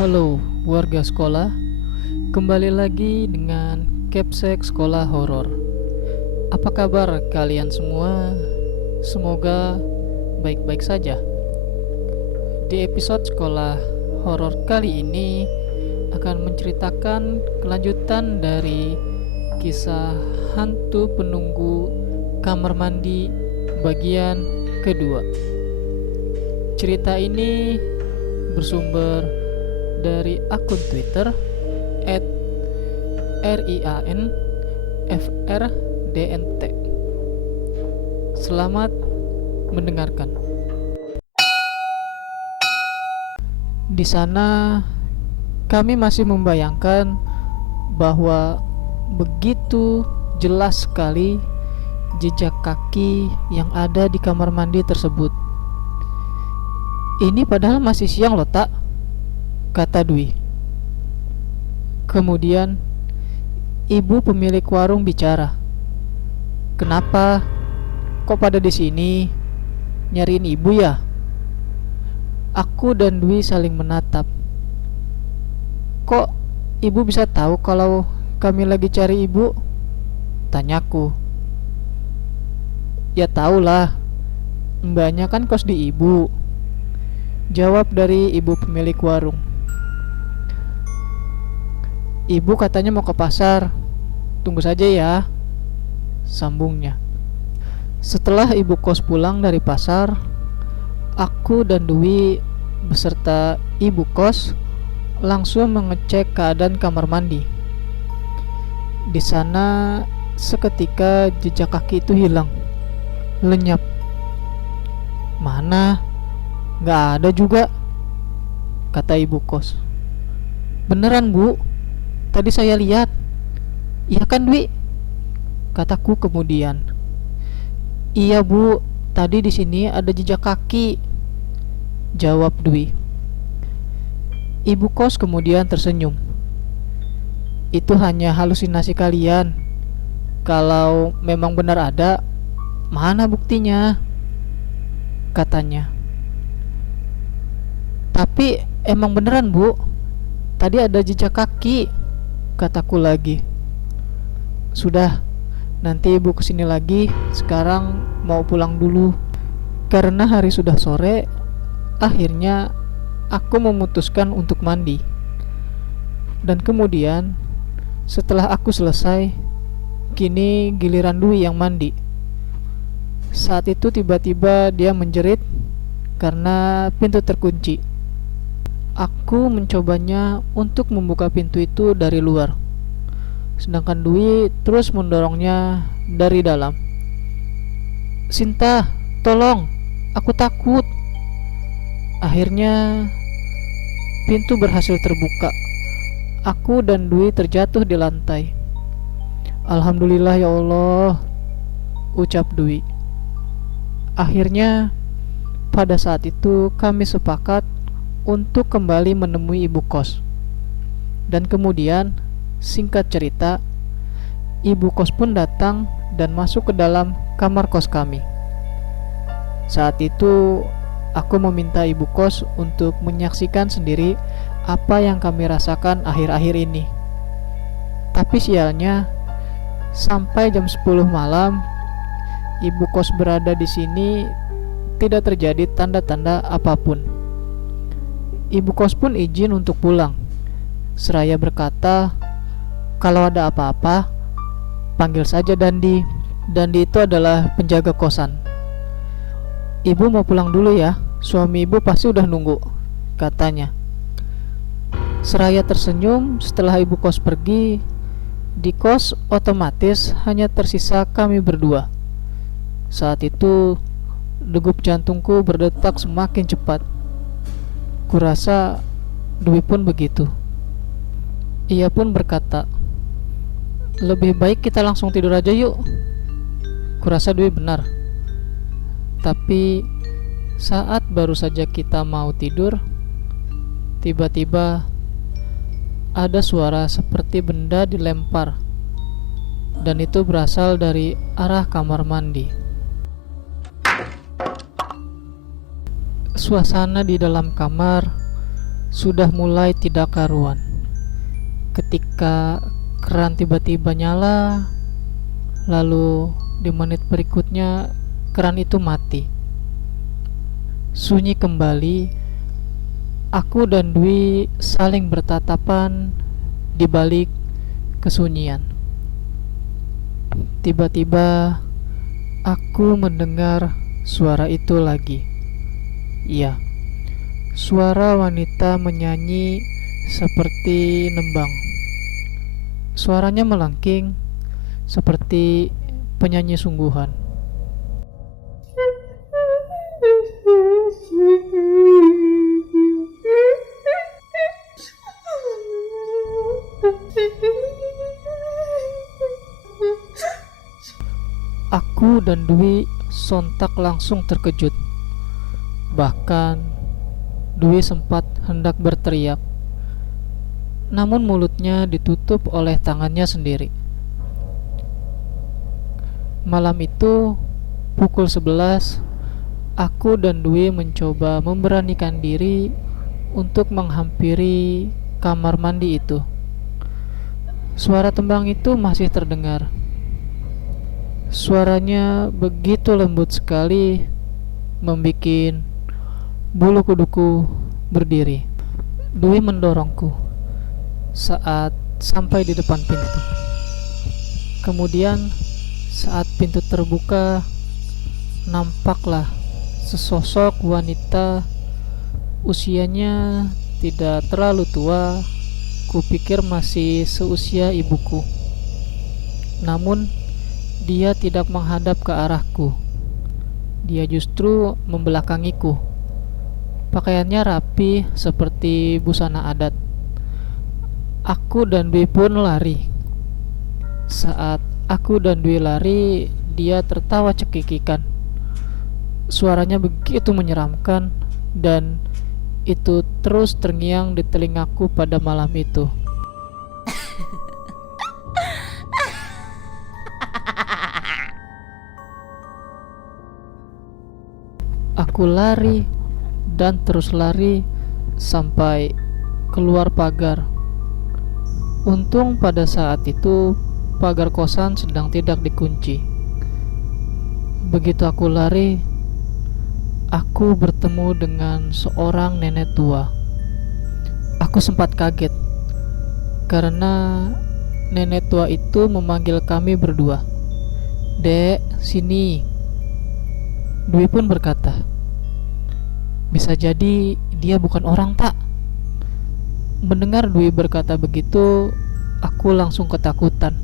Halo warga sekolah, kembali lagi dengan Capsek Sekolah Horor. Apa kabar kalian semua? Semoga baik-baik saja. Di episode sekolah horor kali ini akan menceritakan kelanjutan dari kisah hantu penunggu kamar mandi bagian kedua. Cerita ini bersumber dari akun Twitter @rianfrdnt. Selamat mendengarkan. Di sana kami masih membayangkan bahwa begitu jelas sekali jejak kaki yang ada di kamar mandi tersebut. Ini padahal masih siang loh, tak? Kata Dwi. Kemudian ibu pemilik warung bicara. Kenapa? Kok pada di sini? Nyariin ibu ya? Aku dan Dwi saling menatap. Kok ibu bisa tahu kalau kami lagi cari ibu? Tanyaku. Ya tahulah, mbaknya kan kos di ibu. Jawab dari ibu pemilik warung. Ibu katanya mau ke pasar. Tunggu saja ya, sambungnya. Setelah ibu kos pulang dari pasar, aku dan Dwi beserta ibu kos langsung mengecek keadaan kamar mandi. Di sana seketika jejak kaki itu hilang, lenyap. Mana? Gak ada juga, kata ibu kos. Beneran bu? Tadi saya lihat. Iya kan Dwi? Kataku kemudian. Iya bu, tadi di sini ada jejak kaki, jawab Dwi. Ibu kos kemudian tersenyum. Itu hanya halusinasi kalian. Kalau memang benar ada, mana buktinya? Katanya. Tapi emang beneran bu, tadi ada jejak kaki, kataku lagi. Sudah, nanti ibu kesini lagi. Sekarang mau pulang dulu. Karena hari sudah sore, akhirnya aku memutuskan untuk mandi. Dan kemudian setelah aku selesai, kini giliran Dwi yang mandi. Saat itu tiba-tiba dia menjerit karena pintu terkunci. Aku mencobanya untuk membuka pintu itu dari luar, sedangkan Dwi terus mendorongnya dari dalam. Sinta, tolong, aku takut. Akhirnya pintu berhasil terbuka. Aku dan Dwi terjatuh di lantai. Alhamdulillah ya Allah, ucap Dwi. Akhirnya pada saat itu kami sepakat untuk kembali menemui ibu kos. Dan kemudian, singkat cerita, ibu kos pun datang dan masuk ke dalam kamar kos kami. Saat itu aku meminta ibu kos untuk menyaksikan sendiri apa yang kami rasakan akhir-akhir ini. Tapi sialnya, sampai jam 10 malam ibu kos berada di sini tidak terjadi tanda-tanda apapun. Ibu kos pun izin untuk pulang, seraya berkata, kalau ada apa-apa, panggil saja Dandi. Dandi itu adalah penjaga kosan. Ibu mau pulang dulu ya, suami ibu pasti udah nunggu, katanya. Seraya tersenyum setelah ibu kos pergi, di kos otomatis hanya tersisa kami berdua. Saat itu, degup jantungku berdetak semakin cepat. Kurasa Dwi pun begitu. Ia pun berkata, lebih baik kita langsung tidur aja yuk. Kurasa Dwi benar. Tapi saat baru saja kita mau tidur, tiba-tiba ada suara seperti benda dilempar, dan itu berasal dari arah kamar mandi. Suasana di dalam kamar sudah mulai tidak karuan. Ketika keran tiba-tiba nyala, lalu di menit berikutnya keran itu mati. Sunyi kembali. Aku dan Dwi saling bertatapan di balik kesunyian. Tiba-tiba aku mendengar suara itu lagi. Iya, suara wanita menyanyi seperti nembang. Suaranya melengking seperti penyanyi sungguhan. Aku dan Dwi sontak langsung terkejut. Bahkan Dwi sempat hendak berteriak, namun mulutnya ditutup oleh tangannya sendiri. Malam itu, pukul 11, aku dan Dwi mencoba memberanikan diri untuk menghampiri kamar mandi itu. Suara tembang itu masih terdengar. Suaranya begitu lembut sekali, membikin bulu kuduku berdiri. Dwi mendorongku saat sampai di depan pintu. Kemudian saat pintu terbuka, nampaklah sesosok wanita. Usianya tidak terlalu tua, kupikir masih seusia ibuku. Namun dia tidak menghadap ke arahku. Dia justru membelakangiku. Pakaiannya rapi seperti busana adat. Aku dan Dwi pun lari. Saat aku dan Dwi lari, dia tertawa cekikikan. Suaranya begitu menyeramkan, dan itu terus terngiang di telingaku pada malam itu. Aku lari dan terus lari sampai keluar pagar. Untung pada saat itu pagar kosan sedang tidak dikunci. Begitu aku lari, aku bertemu dengan seorang nenek tua. Aku sempat kaget karena nenek tua itu memanggil kami berdua. "Dek, sini." Dwi pun berkata, "Bisa jadi dia bukan orang, tak?" Mendengar Dwi berkata begitu, aku langsung ketakutan.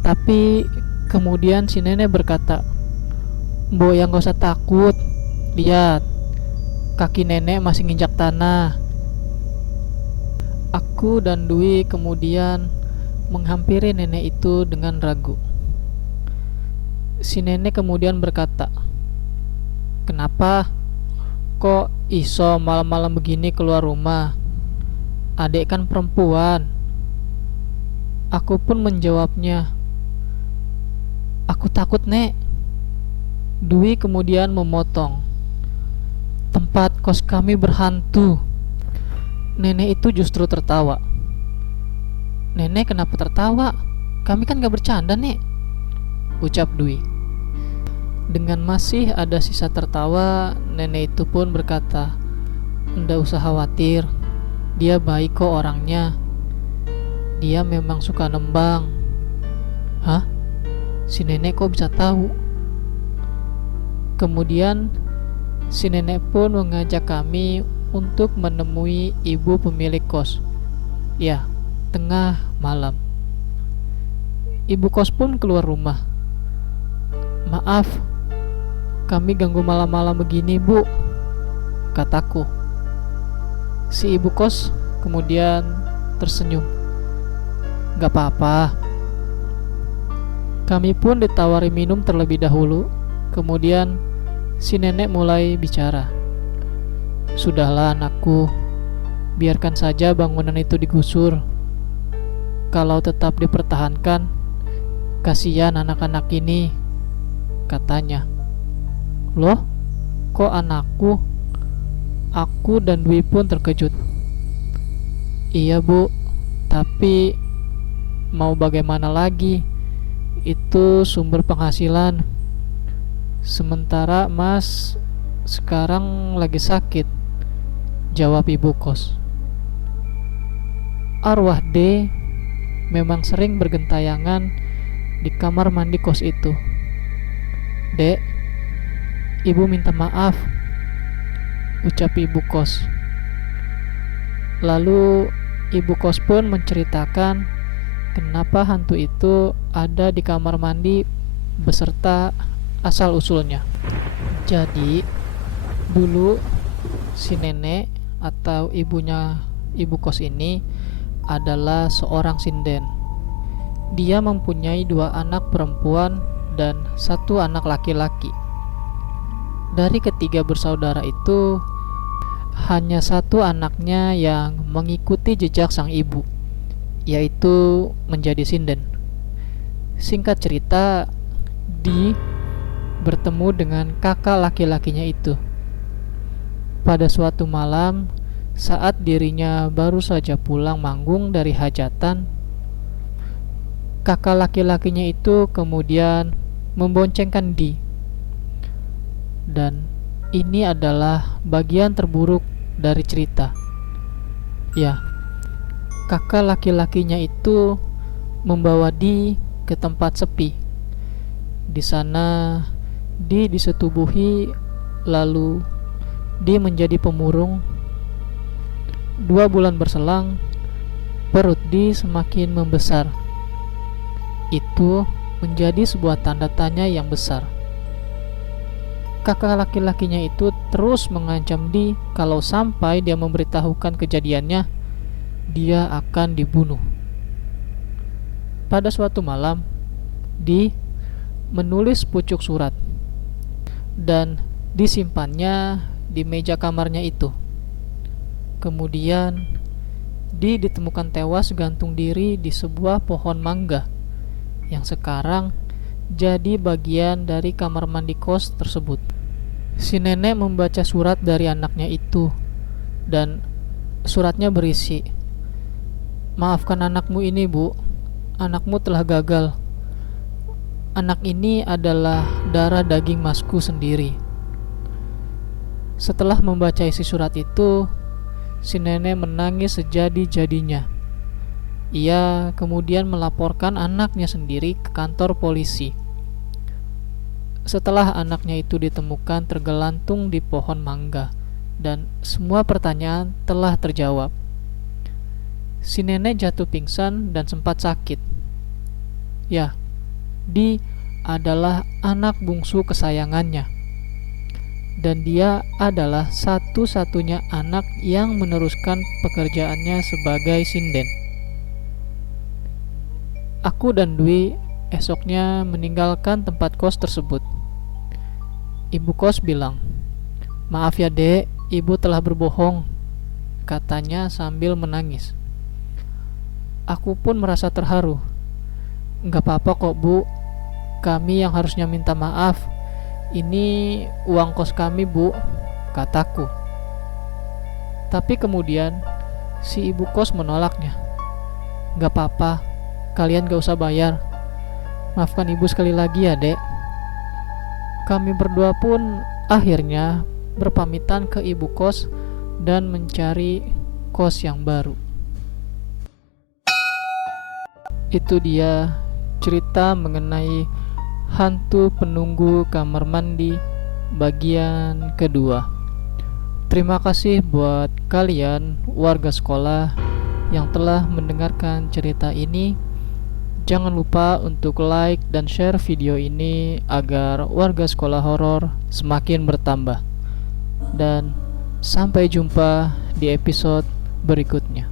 Tapi kemudian si nenek berkata, "Mbok yang gak usah takut. Lihat, kaki nenek masih nginjak tanah." Aku dan Dwi kemudian menghampiri nenek itu dengan ragu. Si nenek kemudian berkata, "Kenapa? Kok iso malam-malam begini keluar rumah? Adek kan perempuan." Aku pun menjawabnya, "Aku takut, Nek." Dwi kemudian memotong, "Tempat kos kami berhantu." Nenek itu justru tertawa. "Nenek kenapa tertawa? Kami kan gak bercanda, Nek," ucap Dwi. Dengan masih ada sisa tertawa, nenek itu pun berkata, "Ndak usah khawatir, dia baik kok orangnya. Dia memang suka nembang." Hah? Si nenek kok bisa tahu? Kemudian si nenek pun mengajak kami untuk menemui ibu pemilik kos. Ya, tengah malam. Ibu kos pun keluar rumah. "Maaf, kami ganggu malam-malam begini, Bu," kataku. Si ibu kos kemudian tersenyum. "Gak apa-apa." Kami pun ditawari minum terlebih dahulu. Kemudian si nenek mulai bicara. "Sudahlah anakku, biarkan saja bangunan itu digusur. Kalau tetap dipertahankan, kasihan anak-anak ini," katanya. "Loh, kok anakku?" Aku dan Dwi pun terkejut. Iya bu, tapi mau bagaimana lagi? Itu sumber penghasilan. Sementara Mas sekarang lagi sakit, jawab ibu kos. Arwah D memang sering bergentayangan di kamar mandi kos itu. Dek, ibu minta maaf, ucap ibu kos. Lalu ibu kos pun menceritakan kenapa hantu itu ada di kamar mandi beserta asal-usulnya. Jadi, dulu si nenek atau ibunya ibu kos ini adalah seorang sinden. Dia mempunyai 2 anak perempuan dan 1 anak laki-laki. Dari ketiga bersaudara itu, hanya 1 anaknya yang mengikuti jejak sang ibu, yaitu menjadi sinden. Singkat cerita, Di bertemu dengan kakak laki-lakinya itu. Pada suatu malam, saat dirinya baru saja pulang manggung dari hajatan, kakak laki-lakinya itu kemudian memboncengkan Di. Dan ini adalah bagian terburuk dari cerita. Ya, kakak laki-lakinya itu membawa Di ke tempat sepi. Di sana Di disetubuhi, lalu Di menjadi pemurung. 2 bulan berselang, perut Di semakin membesar. Itu menjadi sebuah tanda tanya yang besar. Kakak laki-lakinya itu terus mengancam Di kalau sampai dia memberitahukan kejadiannya, dia akan dibunuh. Pada suatu malam, Di menulis pucuk surat dan disimpannya di meja kamarnya itu. Kemudian Di ditemukan tewas gantung diri di sebuah pohon mangga yang sekarang jadi bagian dari kamar mandi kos tersebut. Si nenek membaca surat dari anaknya itu, dan suratnya berisi, "Maafkan anakmu ini, Bu. Anakmu telah gagal. Anak ini adalah darah daging masku sendiri." Setelah membaca isi surat itu, si nenek menangis sejadi-jadinya. Ia kemudian melaporkan anaknya sendiri ke kantor polisi. Setelah anaknya itu ditemukan tergelantung di pohon mangga dan semua pertanyaan telah terjawab, si nenek jatuh pingsan dan sempat sakit. Ya, Di adalah anak bungsu kesayangannya, dan dia adalah satu-satunya anak yang meneruskan pekerjaannya sebagai sinden. Aku dan Dwi esoknya meninggalkan tempat kos tersebut. Ibu kos bilang, "Maaf ya Dek, ibu telah berbohong," katanya sambil menangis. Aku pun merasa terharu. "Gak apa-apa kok Bu, kami yang harusnya minta maaf. Ini uang kos kami Bu," kataku. Tapi kemudian si ibu kos menolaknya. "Gak apa-apa, kalian gak usah bayar. Maafkan ibu sekali lagi ya Dek." Kami berdua pun akhirnya berpamitan ke ibu kos dan mencari kos yang baru. Itu dia cerita mengenai hantu penunggu kamar mandi bagian kedua. Terima kasih buat kalian warga sekolah yang telah mendengarkan cerita ini. Jangan lupa untuk like dan share video ini agar warga sekolah horor semakin bertambah. Dan sampai jumpa di episode berikutnya.